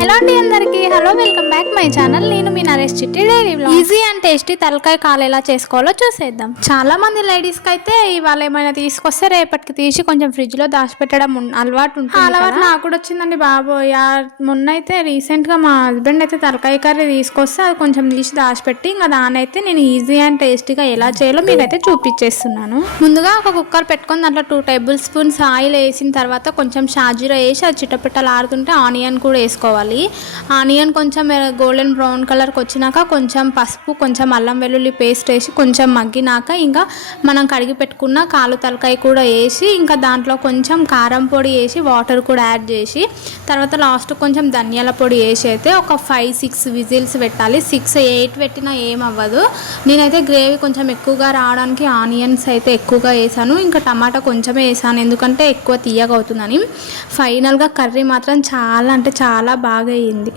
Hello అండి అందరికీ hello welcome back my channel. నేను మీ Naresh Chitti diary vlog. Easy and tasty తలకాయ కాలు ఎలా చేసుకోవాలో చూసేద్దాం. చాలా మంది లేడీస్కి అయితే ఇవాళ ఏమైనా తీసుకొస్తే రేపటికి తీసి కొంచెం ఫ్రిడ్జ్ లో దాచిపెట్టడం అలవాటు ఉంటుంది. అలవాటు నాకు కూడా వచ్చిందండి బాబోయ్. మొన్న అయితే రీసెంట్ గా మా హస్బెండ్ అయితే తలకాయ కర్రీ తీసుకొస్తే అది కొంచెం తీసి దాచిపెట్టి ఇంకా దాని అయితే నేను ఈజీ అండ్ టేస్టీగా ఎలా చేయాలో మీకైతే చూపించేస్తున్నాను. ముందుగా ఒక కుక్కర్ పెట్టుకొని దాంట్లో 2 టేబుల్ స్పూన్స్ ఆయిల్ వేసిన తర్వాత కొంచెం షాజీరా వేసి అది చిట్టపిట్టలు ఆడుతుంటే ఆనియన్ కూడా వేసుకోవాలి. ఆనియన్ కొంచెం గోల్డెన్ బ్రౌన్ కలర్కి వచ్చినాక కొంచెం పసుపు, కొంచెం అల్లం వెల్లుల్లి పేస్ట్ వేసి కొంచెం మగ్గినాక ఇంకా మనం కడిగి పెట్టుకున్న కాలు తలకాయ కూడా వేసి ఇంకా దాంట్లో కొంచెం కారం పొడి వేసి వాటర్ కూడా యాడ్ చేసి తర్వాత లాస్ట్ కొంచెం ధనియాల పొడి వేసి అయితే ఒక 5-6 విజిల్స్ పెట్టాలి. 6-8 పెట్టినా ఏం అవ్వదు. నేనైతే గ్రేవీ కొంచెం ఎక్కువగా రావడానికి ఆనియన్స్ అయితే ఎక్కువగా వేసాను, ఇంకా టమాటా కొంచెమే వేసాను ఎందుకంటే ఎక్కువ తీయగా అవుతుందని. ఫైనల్గా కర్రీ మాత్రం చాలా అంటే చాలా బాగా అయ్యింది.